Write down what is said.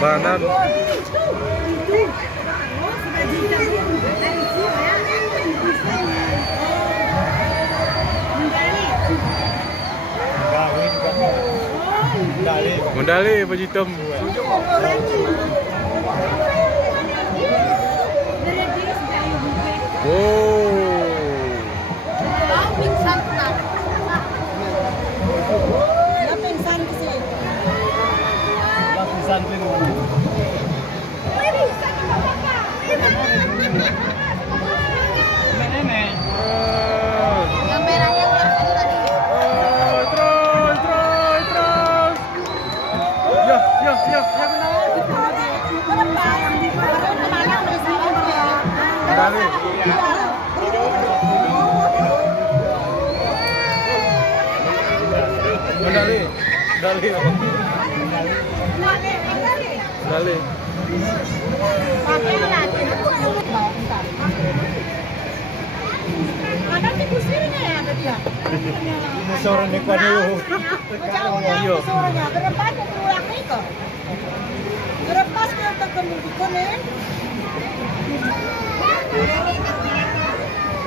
Banan. Mendali baju hitam. Wow. Pingsan kenapa? Ya pingsan sih. Pingsan Yang merahnya warna tadi. Terus. Ya. Mendali. Ada di kusirnya ya ada dia. Musuh ni ko niyo. Iya. Suaranya berempat berulang nih kok. Berempat kalau ketemu di konen.